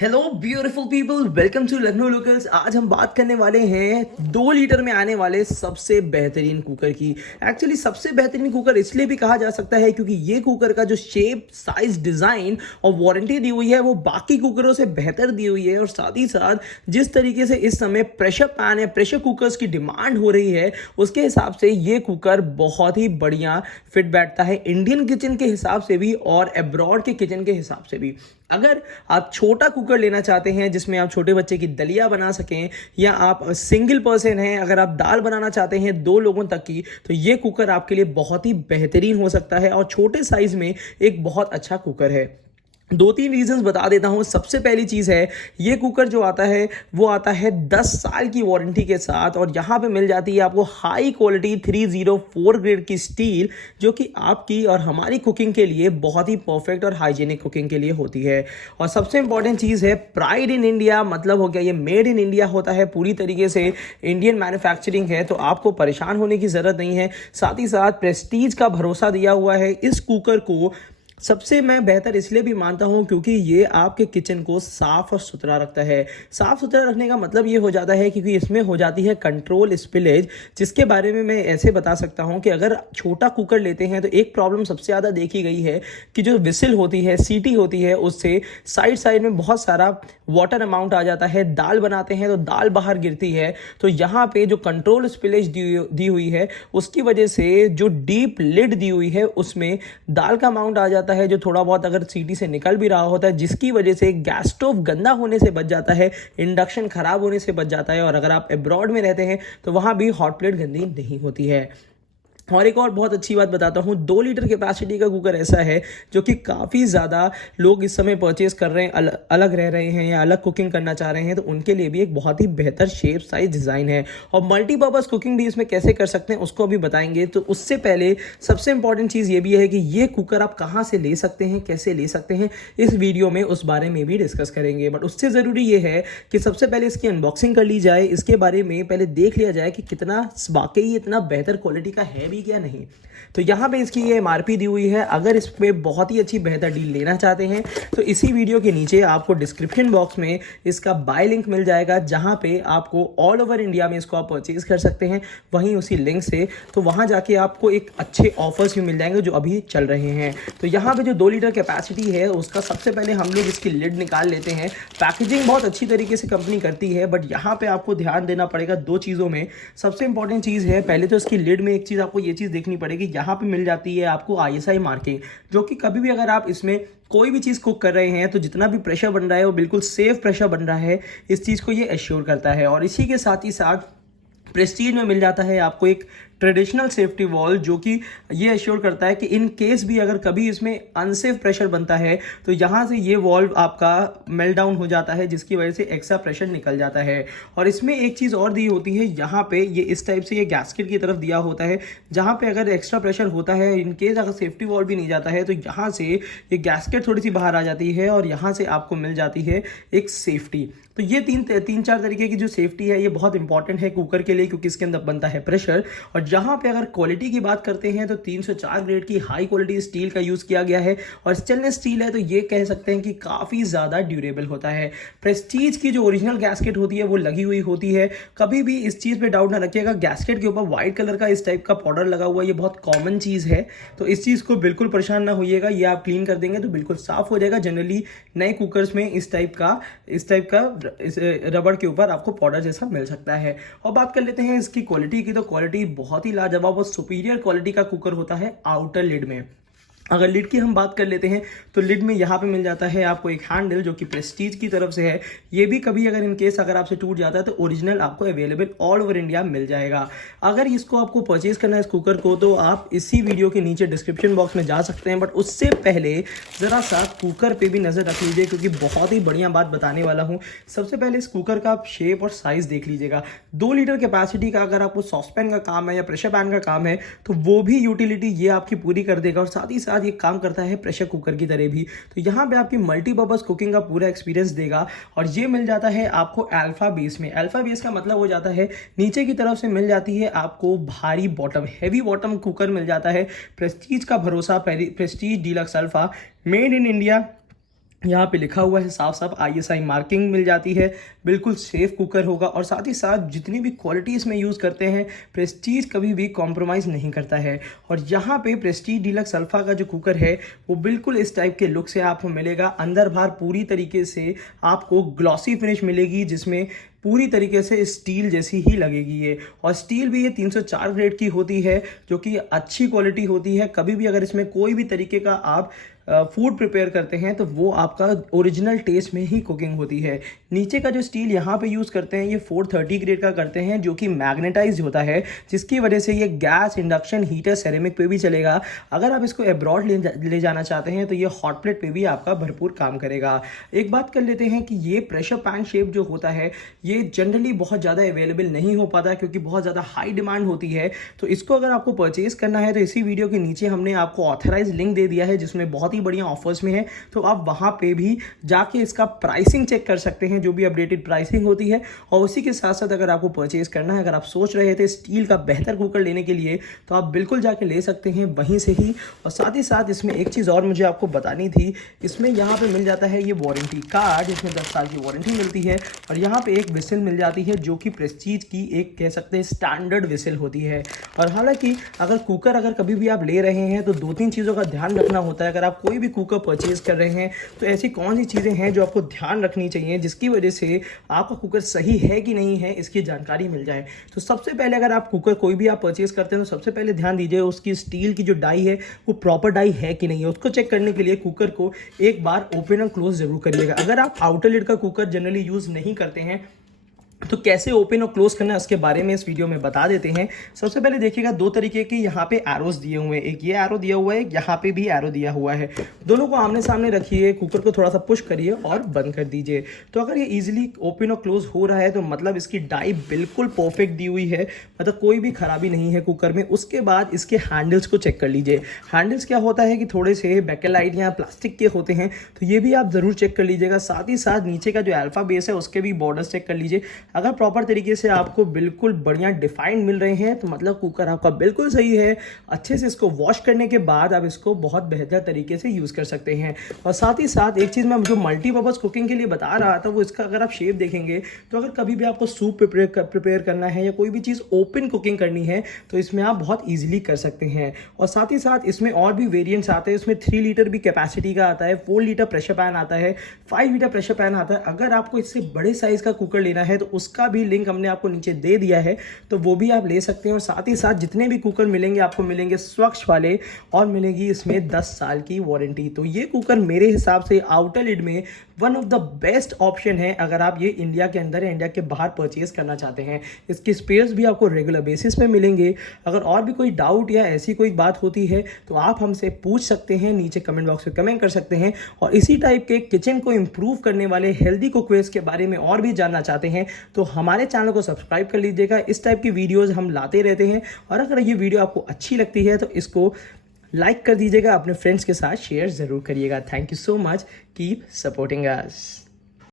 Hello beautiful people, welcome to Lucknow locals. आज हम बात करने वाले हैं 2 लीटर में आने वाले सबसे बेहतरीन कुकर की। एक्चुअली सबसे बेहतरीन कुकर इसलिए भी कहा जा सकता है क्योंकि ये कुकर का जो शेप, साइज, डिज़ाइन और वारंटी दी हुई है वो बाकी कुकरों से बेहतर दी हुई है। और साथ ही साथ जिस तरीके से इस समय प्रेशर पैन या प्रेशर कुकर्स की डिमांड हो रही है उसके हिसाब से ये कुकर बहुत ही बढ़िया फिट बैठता है इंडियन किचन के हिसाब से भी और अब्रॉड के किचन के हिसाब से भी। अगर आप छोटा कुकर लेना चाहते हैं जिसमें आप छोटे बच्चे की दलिया बना सकें, या आप सिंगल पर्सन हैं, अगर आप दाल बनाना चाहते हैं 2 लोगों तक की, तो ये कुकर आपके लिए बहुत ही बेहतरीन हो सकता है और छोटे साइज में एक बहुत अच्छा कुकर है। 2-3 रीजंस बता देता हूं। सबसे पहली चीज़ है, ये कुकर जो आता है वो आता है 10 साल की वारंटी के साथ और यहाँ पे मिल जाती है आपको हाई क्वालिटी 304 ग्रेड की स्टील, जो कि आपकी और हमारी कुकिंग के लिए बहुत ही परफेक्ट और हाइजीनिक कुकिंग के लिए होती है। और सबसे इंपॉर्टेंट चीज़ है प्राइड इन इंडिया, मतलब हो गया ये मेड इन इंडिया होता है, पूरी तरीके से इंडियन मैन्युफैक्चरिंग है, तो आपको परेशान होने की ज़रूरत नहीं है। साथ ही साथ प्रेस्टीज का भरोसा दिया हुआ है। इस कुकर को सबसे मैं बेहतर इसलिए भी मानता हूं क्योंकि ये आपके किचन को साफ और सुथरा रखता है। साफ सुथरा रखने का मतलब ये हो जाता है क्योंकि इसमें हो जाती है कंट्रोल स्पिलेज, जिसके बारे में मैं ऐसे बता सकता हूं कि अगर छोटा कुकर लेते हैं तो एक प्रॉब्लम सबसे ज़्यादा देखी गई है कि जो विसिल होती है, सीटी होती है, उससे साइड साइड में बहुत सारा वाटर अमाउंट आ जाता है। दाल बनाते हैं तो दाल बाहर गिरती है। तो यहाँ पे जो कंट्रोल स्पिलेज दी हुई है उसकी वजह से जो डीप लिड दी हुई है उसमें दाल का अमाउंट आ जाता है, जो थोड़ा बहुत अगर सीटी से निकल भी रहा होता है, जिसकी वजह से गैस स्टोव गंदा होने से बच जाता है, इंडक्शन खराब होने से बच जाता है। और अगर आप अब्रॉड में रहते हैं तो वहाँ भी हॉट प्लेट गंदी नहीं होती है। और एक और बहुत अच्छी बात बताता हूँ, 2 लीटर कैपेसिटी का कुकर ऐसा है जो कि काफ़ी ज़्यादा लोग इस समय परचेज कर रहे हैं, अलग रह रहे हैं या अलग कुकिंग करना चाह रहे हैं, तो उनके लिए भी एक बहुत ही बेहतर शेप, साइज, डिज़ाइन है। और मल्टीपर्पज़ कुकिंग भी इसमें कैसे कर सकते हैं उसको भी बताएंगे। तो उससे पहले सबसे इंपॉर्टेंट चीज़ ये भी है कि ये कुकर आप कहाँ से ले सकते हैं, कैसे ले सकते हैं, इस वीडियो में उस बारे में भी डिस्कस करेंगे। बट उससे ज़रूरी ये है कि सबसे पहले इसकी अनबॉक्सिंग कर ली जाए, इसके बारे में पहले देख लिया जाए कि कितना वाकई इतना बेहतर क्वालिटी का है भी क्या नहीं। तो यहाँ पे इसकी ये एमआरपी दी हुई है। अगर इस पे बहुत ही अच्छी बेहतर डील लेना चाहते हैं तो इसी वीडियो के नीचे आपको डिस्क्रिप्शन बॉक्स में इसका बाय लिंक मिल जाएगा, जहाँ पे आपको ऑल ओवर इंडिया में इसको आप परचेज कर सकते हैं। वहीं उसी लिंक से तो वहाँ जाके आपको एक अच्छे ऑफर्स भी मिल जाएंगे जो अभी चल रहे हैं। तो यहाँ पे जो 2 लीटर कैपेसिटी है उसका सबसे पहले हम लोग इसकी लिड निकाल लेते हैं। पैकेजिंग बहुत अच्छी तरीके से कंपनी करती है, बट यहाँ पे आपको ध्यान देना पड़ेगा 2 चीज़ों में। सबसे इंपॉर्टेंट चीज़ है, पहले तो इसकी लिड में एक चीज़ आपको ये चीज़ देखनी पड़ेगी, यहाँ पे मिल जाती है आपको आईएसआई मार्किंग, जो कि कभी भी अगर आप इसमें कोई भी चीज़ कुक कर रहे हैं तो जितना भी प्रेशर बन रहा है वो बिल्कुल सेफ प्रेशर बन रहा है, इस चीज़ को ये एश्योर करता है। और इसी के साथ ही साथ प्रेस्टीज में मिल जाता है आपको एक ट्रेडिशनल सेफ्टी वॉल, जो कि ये एश्योर करता है कि इन केस भी अगर कभी इसमें अनसेफ प्रेशर बनता है तो यहाँ से ये वॉल्व आपका मेल्ट डाउन हो जाता है, जिसकी वजह से एक्स्ट्रा प्रेशर निकल जाता है। और इसमें एक चीज़ और दी होती है, यहाँ पे ये इस टाइप से ये गैस्केट की तरफ दिया होता है, जहाँ पे अगर एक्स्ट्रा प्रेशर होता है, इन केस अगर सेफ्टी वॉल्व भी नहीं जाता है तो यहाँ से ये गैस्केट थोड़ी सी बाहर आ जाती है और यहाँ से आपको मिल जाती है एक सेफ्टी। तो ये तीन चार तरीके की जो सेफ्टी है ये बहुत इंपॉर्टेंट है कुकर के लिए, क्योंकि इसके अंदर बनता है प्रेशर। और जहाँ पे अगर क्वालिटी की बात करते हैं तो 304 ग्रेड की हाई क्वालिटी स्टील का यूज़ किया गया है और स्टेनलेस स्टील है, तो ये कह सकते हैं कि काफ़ी ज़्यादा ड्यूरेबल होता है। प्रेस्टीज की जो ओरिजिनल गैस्केट होती है वो लगी हुई होती है। कभी भी इस चीज़ पे डाउट ना रखिएगा, गैस्केट के ऊपर व्हाइट कलर का इस टाइप का पाउडर लगा हुआ है, ये बहुत कॉमन चीज़ है, तो इस चीज़ को बिल्कुल परेशान ना होइएगा। ये आप क्लीन कर देंगे तो बिल्कुल साफ़ हो जाएगा। जनरली नए कुकर्स में इस टाइप का इस रबड़ के ऊपर आपको पाउडर जैसा मिल सकता है। और बात कर लेते हैं इसकी क्वालिटी की, तो क्वालिटी बहुत ही लाजवाब और सुपीरियर क्वालिटी का कुकर होता है आउटर लिड में। अगर लिड की हम बात कर लेते हैं तो लिड में यहाँ पे मिल जाता है आपको एक हैंडल, जो कि प्रेस्टीज की तरफ से है। ये भी कभी अगर इन केस अगर आपसे टूट जाता है तो ओरिजिनल आपको अवेलेबल ऑल ओवर इंडिया मिल जाएगा। अगर इसको आपको परचेज करना है इस कुकर को, तो आप इसी वीडियो के नीचे डिस्क्रिप्शन बॉक्स में जा सकते हैं। बट उससे पहले ज़रा सा कुकर पर भी नज़र रख लीजिए, क्योंकि बहुत ही बढ़िया बात बताने वाला हूँ। सबसे पहले इस कुकर का आप शेप और साइज़ देख लीजिएगा। 2 लीटर कैपेसिटी का अगर आपको सॉसपैन का काम है या प्रेशर पैन का काम है तो वो भी यूटिलिटी ये आपकी पूरी कर देगा। और साथ ही साथ ये काम करता है प्रेशर कुकर की तरह भी। तो यहाँ पे आपकी मल्टीपर्पज कुकिंग का पूरा एक्सपीरियंस देगा। और ये मिल जाता है आपको अल्फा बेस में। अल्फा बेस का मतलब हो जाता है नीचे की तरफ से मिल जाती है आपको भारी बॉटम, हैवी बॉटम कुकर मिल जाता है। प्रेस्टीज का भरोसा, Prestige deluxe alpha, made in India, यहाँ पे लिखा हुआ है साफ साफ, ISI मार्किंग मिल जाती है, बिल्कुल सेफ कुकर होगा। और साथ ही साथ जितनी भी क्वालिटी इसमें यूज़ करते हैं, प्रेस्टीज कभी भी कॉम्प्रोमाइज़ नहीं करता है। और यहाँ पे प्रेस्टीज डीलक्स अल्फ़ा का जो कुकर है वो बिल्कुल इस टाइप के लुक से आपको मिलेगा। अंदर बाहर पूरी तरीके से आपको ग्लॉसी फिनिश मिलेगी, जिसमें पूरी तरीके से स्टील जैसी ही लगेगी ये। और स्टील भी ये 304 ग्रेड की होती है, जो कि अच्छी क्वालिटी होती है। कभी भी अगर इसमें कोई भी तरीके का आप फूड प्रिपेयर करते हैं तो वो आपका ओरिजिनल टेस्ट में ही कुकिंग होती है। नीचे का जो स्टील यहाँ पे यूज़ करते हैं ये 430 ग्रेड का करते हैं, जो कि मैग्नेटाइज होता है, जिसकी वजह से ये गैस, इंडक्शन, हीटर, सेरेमिक पे भी चलेगा। अगर आप इसको एब्रॉड ले जाना चाहते हैं तो ये हॉट प्लेट पे भी आपका भरपूर काम करेगा। एक बात कर लेते हैं कि ये प्रेशर पैन शेप जो होता है ये जनरली बहुत ज़्यादा अवेलेबल नहीं हो पाता, क्योंकि बहुत ज़्यादा हाई डिमांड होती है। तो इसको अगर आपको परचेज करना है तो इसी वीडियो के नीचे हमने आपको ऑथराइज लिंक दे दिया है, जिसमें बहुत ही बढ़िया ऑफर्स में है। तो आप वहां पे भी जाके इसका प्राइसिंग चेक कर सकते हैं, जो भी अपडेटेड प्राइसिंग होती है। और उसी के साथ साथ अगर आपको परचेज करना है, अगर आप सोच रहे थे स्टील का बेहतर कुकर लेने के लिए, तो आप बिल्कुल जाके ले सकते हैं वहीं से ही। और साथ ही साथ इसमें एक चीज़ और मुझे आपको बतानी थी, इसमें यहाँ पे मिल जाता है ये वारंटी कार्ड, इसमें 10 साल की वारंटी मिलती है। और यहाँ पे एक विसिल मिल जाती है, जो कि प्रेस्टीज की एक कह सकते हैं स्टैंडर्ड विसिल होती है। और हालांकि अगर कुकर अगर कभी भी आप ले रहे हैं तो 2-3 चीज़ों का ध्यान रखना होता है। अगर आप कोई भी कुकर परचेज कर रहे हैं तो ऐसी कौन सी चीज़ें हैं जो आपको ध्यान रखनी चाहिए, जिसकी वजह से आपका कुकर सही है कि नहीं है इसकी जानकारी मिल जाए। तो सबसे पहले अगर आप कुकर कोई भी आप परचेज करते हैं तो सबसे पहले ध्यान दीजिए उसकी स्टील की जो डाई है वो प्रॉपर डाई है कि नहीं है। उसको चेक करने के लिए कुकर को एक बार ओपन और क्लोज जरूर करिएगा। अगर आप आउटर लिड का कुकर जनरली यूज़ नहीं करते हैं तो कैसे ओपन और क्लोज करना है उसके बारे में इस वीडियो में बता देते हैं। सबसे पहले देखिएगा 2 तरीके के यहाँ पे एरोस दिए हुए हैं, एक ये एरो दिया हुआ है, एक यहाँ पे भी एरो दिया हुआ है। दोनों को आमने सामने रखिए, कुकर को थोड़ा सा पुश करिए और बंद कर दीजिए। तो अगर ये इजीली ओपन और क्लोज हो रहा है तो मतलब इसकी डाई बिल्कुल परफेक्ट दी हुई है, मतलब कोई भी खराबी नहीं है कुकर में। उसके बाद इसके हैंडल्स को चेक कर लीजिए। हैंडल्स क्या होता है कि थोड़े से बेकेलाइट या प्लास्टिक के होते हैं, तो ये भी आप ज़रूर चेक कर लीजिएगा। साथ ही साथ नीचे का जो अल्फा बेस है उसके भी बॉर्डर्स चेक कर लीजिए। अगर प्रॉपर तरीके से आपको बिल्कुल बढ़िया डिफाइंड मिल रहे हैं तो मतलब कुकर आपका बिल्कुल सही है। अच्छे से इसको वॉश करने के बाद आप इसको बहुत बेहतर तरीके से यूज़ कर सकते हैं। और साथ ही साथ एक चीज़ मैं जो मल्टीपर्पज़ कुकिंग के लिए बता रहा था वो इसका अगर आप शेप देखेंगे तो अगर कभी भी आपको सूप प्रिपेयर करना है या कोई भी चीज़ ओपन कुकिंग करनी है तो इसमें आप बहुत ईजिली कर सकते हैं। और साथ ही साथ इसमें और भी वेरिएंट्स आते हैं। इसमें 3 लीटर भी कैपेसिटी का आता है, 4 लीटर प्रेशर पैन आता है, 5 लीटर प्रेशर पैन आता है। अगर आपको इससे बड़े साइज़ का कुकर लेना है तो उसका भी लिंक हमने आपको नीचे दे दिया है, तो वो भी आप ले सकते हैं। और साथ ही साथ जितने भी कुकर मिलेंगे आपको मिलेंगे स्वच्छ वाले, और मिलेगी इसमें 10 साल की वारंटी। तो ये कुकर मेरे हिसाब से आउटर लिड में one of the best option है अगर आप ये इंडिया के अंदर या इंडिया के बाहर परचेज करना चाहते हैं। इसकी स्पेयर्स भी आपको रेगुलर बेसिस पे मिलेंगे। अगर और भी कोई डाउट या ऐसी कोई बात होती है तो आप हमसे पूछ सकते हैं, नीचे कमेंट बॉक्स में कमेंट कर सकते हैं। और इसी टाइप के किचन को इंप्रूव करने वाले हेल्दी कुकवेयर्स के बारे में और भी जानना चाहते हैं तो हमारे चैनल को सब्सक्राइब कर लीजिएगा। इस टाइप की वीडियोज़ हम लाते रहते हैं। और अगर ये वीडियो आपको अच्छी लगती है तो इसको लाइक कर दीजिएगा, अपने फ्रेंड्स के साथ शेयर ज़रूर करिएगा। Thank you so much, keep supporting us.